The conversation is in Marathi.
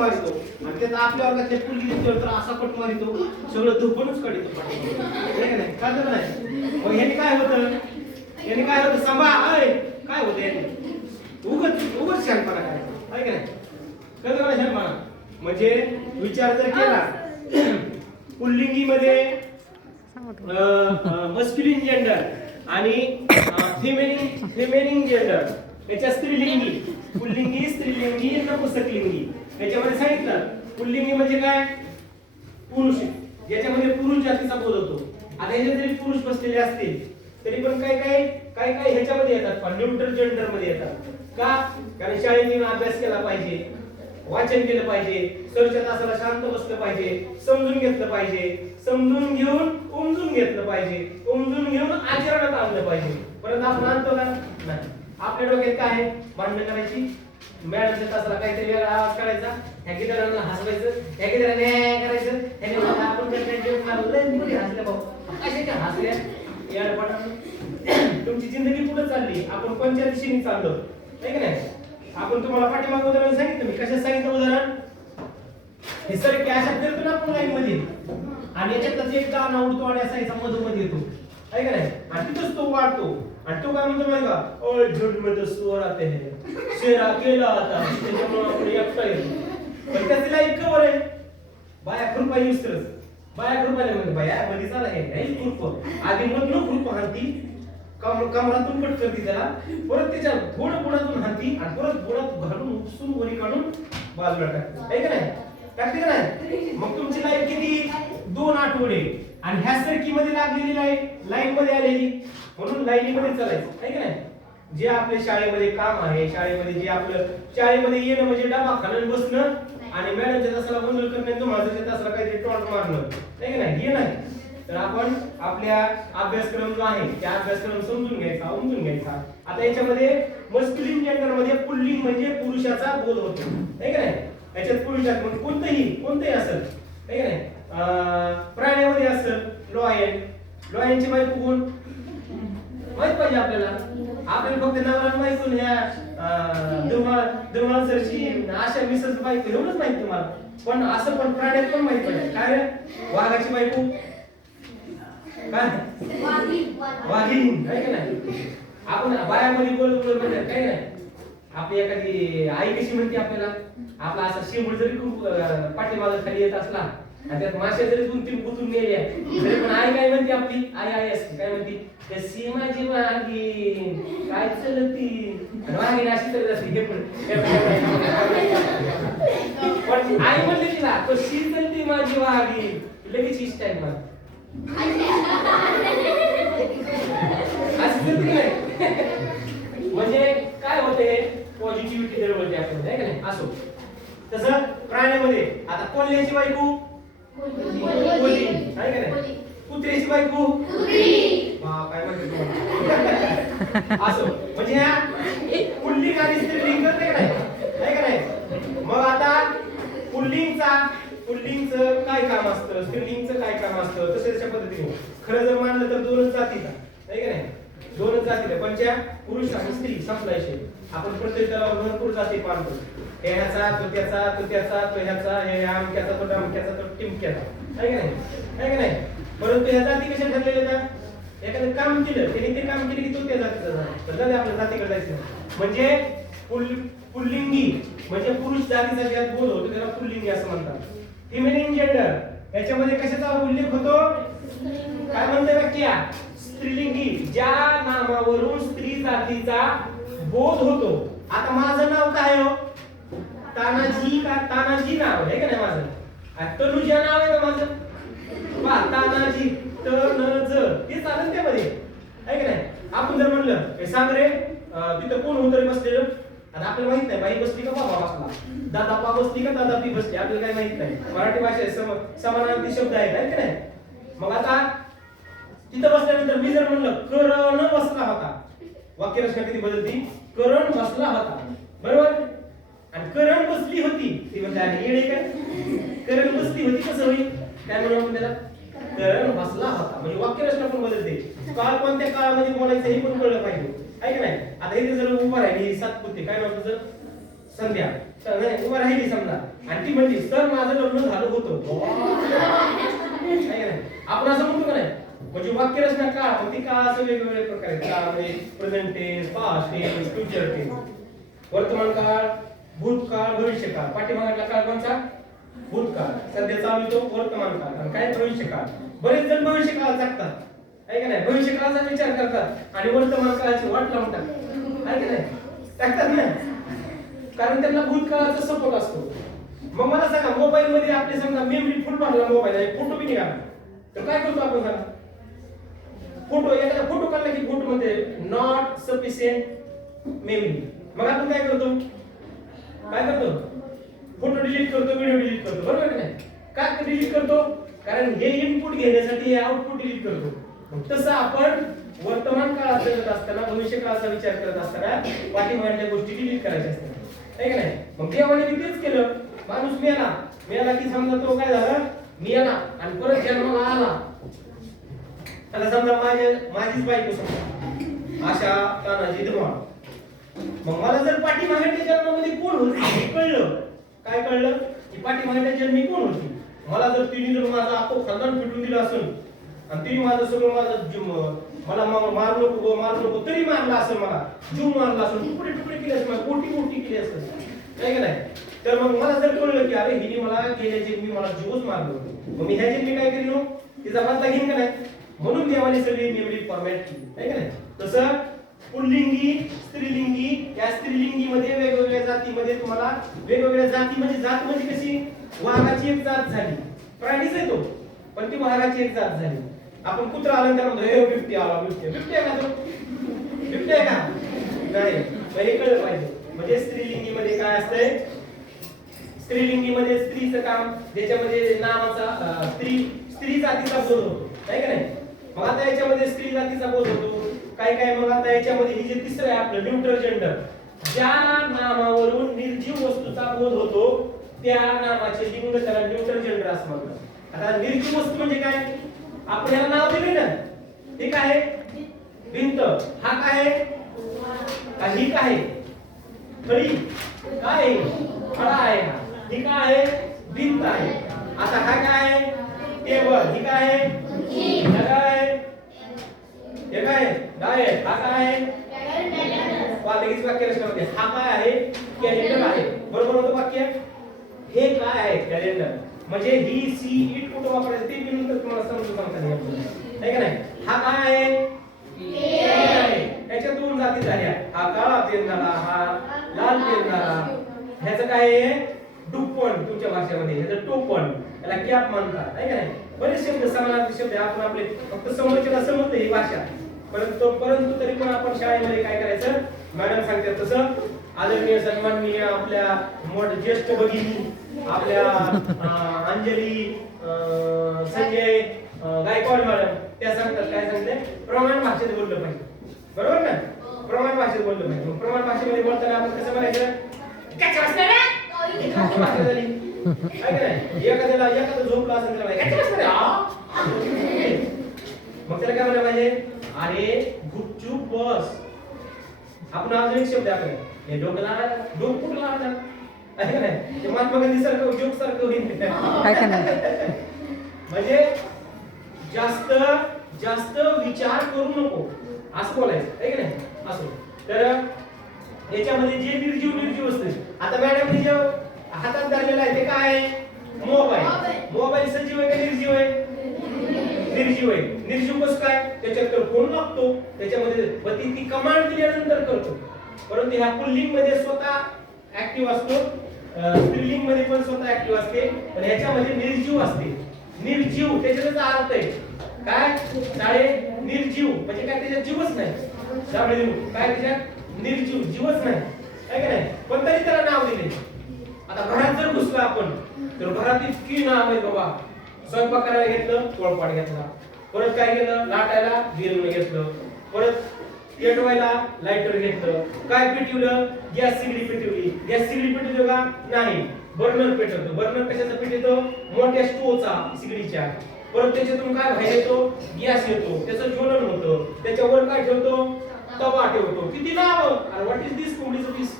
मारितो आणि त्यात आपल्या वर्गातले पुलगी दिसल्यावर तर असा कट मारितो सगळं धुपूनच काढतो नाही काय नाही मग ह्याने काय होतं सांभा काय होतं याने उगत शानपणा करायचा आहे का नाही कळतं का शानपणा म्हणजे विचार जर केला पुल्लिंगीमध्ये मस्क्युलिन जेंडर आणि फेमिनिन जेंडर याच्या स्त्रीलिंगी पुल्लिंगी स्त्रीलिंगी नपुंसकलिंगी याच्यामध्ये सांगितलं पुल्लिंगी म्हणजे काय पुरुष ज्याच्यामध्ये पुरुष जातीचा बोध होतो आता याच्यात जरी पुरुष बसलेले असतील तरी पण काय ह्याच्यामध्ये येतात न्यूट्रल जेंडर मध्ये येतात का कारण शाळेत येऊन अभ्यास केला पाहिजे वाचन केलं पाहिजे सरच्या तासाला शांत बसलं पाहिजे समजून घेतलं पाहिजे समजून घेऊन उमजून घेतलं पाहिजे उमजून घेऊन आचरणात आणलं पाहिजे परंतु आपण आणतो का नाही आपल्या डोक्यात काय आहे भांडण करायची मॅडमच्या तासाला काहीतरी वेगळा आवाज काढायचा ह्या गिटारांना हसवायचं ह्या गिटाराने करायचं ह्याने आपण हसल्या भाऊ असे काय हसल्या तुमची जिंदगी कुठं चालली आपण कोणत्या दिशेने चाललो नाही का नाही आपण तुम्हाला पाठीमागे उदाहरण सांगितलं मी कशात सांगितलं उदाहरण हे सर अशा फिरतो ना आपण लाईन मध्ये आणि याच्यातच एक दाना उडतो आणि असा मधोमध्ये येतो आहे का नाही आणि तिथंच तो वाढतो आणि तो काय म्हणतो माहिती का ओय झुंड मध्ये स्वर आते हैं शेर अकेला आता त्याच्यामुळे आपण एकटा येतो पण त्याला एक कवर आहे बाया कृपा युस्त्रच बाया कृपाला म्हणते बाया मध्ये चाला हे नाही कृप आधी मधनं कृप हाती कमरातून कट करते त्याला परत त्याच्या थोडं बुडातून हाती आणि परत बुडात घालून उपसून वरी काढून बाजूला टाकते आहे का नाही टाकते का नाही मग तुमची लाईफ किती 2 आठवडे आणि ह्या सर्की मध्ये लागलेली लाईन मध्ये आलेली म्हणून लाईनीमध्ये चालायचं आहे का नाही जे आपल्या शाळेमध्ये काम आहे शाळेमध्ये जे आपलं शाळेमध्ये येणं म्हणजे डबा खाणं बसणं आणि मॅडमच्या तासाला गोंधळ करणं तुम्हाला तासाला काहीतरी टॉन्ट मारणं नाही का नाही हे नाही तर आपण आपल्या अभ्यासक्रम जो आहे त्या अभ्यासक्रम समजून घ्यायचा उमजून घ्यायचा आता याच्यामध्ये मस्क्युलिन जेंडर मध्ये पुल्लिंग म्हणजे पुरुषाचा बोध होतो नाही का नाही याच्यात पुरुषात म्हणजे कोणतेही असेल नाही का नाही प्राण्यामध्ये असेल लॉयनची बायको कोण माहित पाहिजे आपल्याला फक्त नवरा बायको ह्या दुर्माळ सरची अशा मिसच बायको एवढंच माहित तुम्हाला पण असं पण प्राण्यात पण माहित पाहिजे काय रे वाघाची बायको काय वाघीण आहे का नाही आपण बायामध्ये बोलतो म्हणजे काय नाही आपली एखादी आई कशी म्हणते आपल्याला आपला असा शिंबूड जरी खूप पाठीमागे खाली येत असला आणि त्यात माश्या जरी 2-3 गुतून गेल्या तरी पण आई काय म्हणते आपली आई असते काय म्हणते त्या सीमाची वाघीण काय चलती आणि वाघीण अशी तरी असते हे पण आई म्हणते तिला कशी चलती माझी वाघीण लगेच ही स्टाईल मला म्हणजे काय होते पॉझिटिव्हिटी दरवळते आपण आहे का नाही असो तसं प्राण्यामध्ये आता कोल्ह्याची बायको कोल्ही आहे का नाही कुत्र्याची बायको काय म्हणते असो म्हणजे ह्या पुल्लिंग आणि स्त्रीलिंग करते का नाही मग आता पुल्लिंगचं काय काम असतं स्त्रीलिंगचं काय काम असतं तशा पद्धतीने खरं जर मानलं तर 2च जाती का नाही का नाही 2च जाती पंचा पुरुष आणि स्त्री संपलायचे आपण प्रत्येक त्याला भरपूर जाती पाळतो ह्याचा तो त्याचा तो ह्याचा हे आमक्याचा तो डामक्याचा तो टिमक्याचा आहे का नाही परंतु ह्या जाती कशा ठरलेल्या आहेत एखादं काम केलं त्याने ते काम केलं की तो त्या जातीचा झाला तर आपल्या जातीकडे जायचं म्हणजे पुल्लिंगी म्हणजे पुरुष जातीचा ज्यात बोध होतो त्याला पुल्लिंगी असं म्हणतात फेमिनिन जेंडर याच्यामध्ये कशाचा उल्लेख होतो काय म्हणते वाक्य स्त्रीलिंगी ज्या नामावरून स्त्री जातीचा बोध होतो आता माझं नाव काय हो तानाजी नाव आहे का नाही माझं तनुजा नाव आहे का माझं तानाजी तनज ते चालत त्यामध्ये आहे का नाही आपण जर म्हणलं हे सांग रे तिथं कोण होतं बसलेलं आता आपल्याला माहित नाही बाई बसली का बाबा बसला दादा पा बसली का दादा पी बसली आपल्याला काही माहित नाही मराठी भाषेत समानार्थी शब्द आहेत का नाही मग आता तिथं बसल्यानंतर मी जर म्हणलं करण बसला होता वाक्य रचना किती बदलती करण बसला होता बरोबर आणि करण बसली होती ती म्हणजे येणे काय करण बसली होती कसं होईल काय म्हणून त्याला करण बसला होता म्हणजे वाक्य रचना पण बदलते काळ कोणत्या काळामध्ये बोलायचं हे पण कळलं पाहिजे आहे का नाही आता इथे जर उभा राहिली सातपुते काय नाव तुझं संध्या उभा राहिली समजा आणि ती म्हणली सर माझं लग्न झालं होतं. आपण असं म्हणतो का नाही, म्हणजे वाक्य रचना काळ, पण ती काळ असं वेगवेगळ्या प्रकारे, काळामध्ये present tense, past tense, future tense, वर्तमान काळ, भूतकाळ, भविष्यकाळ. पाठीमागचा काळ कोणता? भूतकाळ. सध्या चालू तो वर्तमान काळ. आणि काय भविष्यकाळ. बरेच जण भविष्यकाळ जगतात, आहे का नाही, भविष्यकाळाचा विचार करतात आणि वर्तमान काळाची वाट लावून टाकतात, आहे का नाही, टाकतात ना, कारण त्यांना भूतकाळाचा सपोर्ट असतो. मग मला सांगा, मोबाईल मध्ये आपले समजा मेमरी फुल भरला मोबाईल आहे, फोटो बी निघाला तर काय करतो आपण? सांगा, फोटो, एखादा फोटो काढला की फोटो मध्ये नॉट सफिशियंट मेमरी. मग आपण काय करतो? फोटो डिलीट करतो, व्हिडिओ डिलीट करतो, बरोबर नाही? का डिलीट करतो? कारण हे इनपुट घेण्यासाठी हे आउटपुट डिलीट करतो. तसं आपण वर्तमान काळात जगत असताना, भविष्य काळाचा विचार करत असताना पाठीमागच्या गोष्टी डिलीट करायच्या असतात, आहे का नाही? मग देवाने तेच केलं. माणूस मेला की समजा तो काय झाला, मेला आणि परत जन्माला आला. आता समजा माझीच बायको समजा आशा तानाजी धुमाळ. मग मला जर पाठीमागच्या जन्मामध्ये कोण होती हे कळलं, काय कळलं की पाठीमागच्या जन्मी कोण होती. मला जर तिने जर माझा आखो खानदान फिटून दिलं असेल आणि तिने माझं सगळं मला मारू नको तरी मारला असेल, मला जीव मारला असेल, तुकडे तुकडे केले असेल, कोटी केली असेल, नाही का नाही? तर मग मला जर कळलं की अरे हिने मला गेल्या जन्मी मला जीवच मारलो, मग मी ह्या जन्मी काय करीन, तिचा बदला घेईन का नाही? म्हणून देवाने सगळी मेमरी फॉर्मॅट केली, आहे का नाही? तसं पुल्लिंगी, स्त्रीलिंगी, या स्त्रीलिंगी मध्ये वेगवेगळ्या जातीमध्ये तुम्हाला वेगवेगळ्या जाती, म्हणजे जात म्हणजे कशी, वाघाची एक जात झाली, प्राणीच आहे तो, पण ती वाघाची एक जात झाली. आपण कुत्रा आला त्याला म्हणतो हे बिबट्या आला, बिबट्या का तो? बिबट्या का नाही? हे कळलं पाहिजे. म्हणजे स्त्रीलिंगी मध्ये काय असतंय, स्त्रीलिंगी मध्ये स्त्रीचं काम, ज्याच्यामध्ये नामाचा स्त्री जातीचा बोध होतो, नाही का नाही? मग आता याच्यामध्ये स्त्री जातीचा बोध होतो काय. मग आता याच्यामध्ये ही जे तिसरं आहे आपलं न्यूट्रल जेंडर, ज्या नामावरून निर्जीव वस्तूचा बोध होतो त्या नामाचे लिंग त्याला न्यूट्रल जेंडर असं म्हणतात. आता निर्जीव वस्तू म्हणजे काय, आपल्याला नाव दिले ना, ते काय आहे, भिंत. हा काय आहे, ही काय आहे, खडी काय आहे, खडा आहे. ही काय आहे, भिंत आहे. आता हा काय आहे, टेबल. ही काय आहे, हे काय गाय आहे. हा काय आहे, लगेच वाक्य रचनामध्ये हा काय आहे, कॅलेंडर आहे. बरोबर होतं वाक्य. हे काय आहे, कॅलेंडर. म्हणजे ही सी इट कुठं वापरायचं ते मी नंतर तुम्हाला समजून सांगता नाही का नाही? हा काय आहे, त्याच्या दोन जाती झाल्या, हा काळा पेरणारा, हा लाल पेरणारा. ह्याचं काय आहे, डुप्पण तुमच्या भाषेमध्ये, ह्याचं टोपण, याला कॅप म्हणतात, आहे का नाही? बरेच शब्द समानार्थी शब्द आपण आपले फक्त समोरच्याला समजते ही भाषा, परंतु तरी पण आपण शाळेमध्ये काय करायचं, मॅडम सांगतात तसं आदरणीय सन्माननीय आपल्या ज्येष्ठ भगिनी आपल्या अंजली संजय गायकवाड मॅडम त्या सांगतात, काय सांगते, प्रमाण भाषेत बोललं पाहिजे, बरोबर ना? प्रमाण भाषेत बोललं पाहिजे. प्रमाण भाषेमध्ये बोलताना आपण कसं म्हणायचं, भाषा झाली, आहे का नाही? एखादं झोपला असेल त्याला मग त्याला काय म्हणायला पाहिजे, अरे गुपचूप बस. आपण अजून एक शब्द आहे, हे डोकं कुठं लागणार, आहे का नाही? ते महात्मा गांधी सारखं जोक सारखं होईल, म्हणजे जास्त विचार करू नको असं बोलायचं, आहे का नाही? असं तर याच्यामध्ये जे निर्जीव असते. आता मॅडमने जे हातात धरलेला आहे ते काय आहे, मोबाईल सजीव आहे का निर्जीव आहे? निर्जीव आहे. निर्जीव कसं काय, त्याच्यात तर फोन लागतो, त्याच्यामध्ये ती कमांड दिल्यानंतर करतो. परंतु ह्या पुल्लिंग मध्ये स्वतः ऍक्टिव्ह असतो, स्त्रीलिंग मध्ये पण स्वतः ऍक्टिव्ह असते, पण ह्याच्यामध्ये निर्जीव असते. निर्जीव त्याच्यातच अर्थ आहे काय, साडे निर्जीव म्हणजे काय, त्याच्यात जीवच नाही. काय त्याच्यात निर्जीव, जीवच नाही, आहे का नाही? पण तरी त्याला नाव दिले. आता घरात जर घुसलो आपण तर घरात इतकी नाव आहे बाबा. स्वयंपाक करायला घेतलं, पोळपाट घेतला. परत काय केलं, लाटायला गिरण घेतलं. परत पेटवायला लायटर घेतलं. काय पेटवलं, गॅस सिगडी पेटवली. गॅस सिगडी पेटवतो का नाही, बर्नर पेटवतो. बर्नर कशाचा पेटवतो, मोठ्या स्टोवचा, सिगडीच्या. परत त्याच्यातून काय बाहेर येतो, गॅस येतो, त्याचं ज्वलन होतं. त्याच्यावर काय ठेवतो, तवा ठेवतो. किती नाव, व्हॉट इज दिस कोंबडीचं पीस.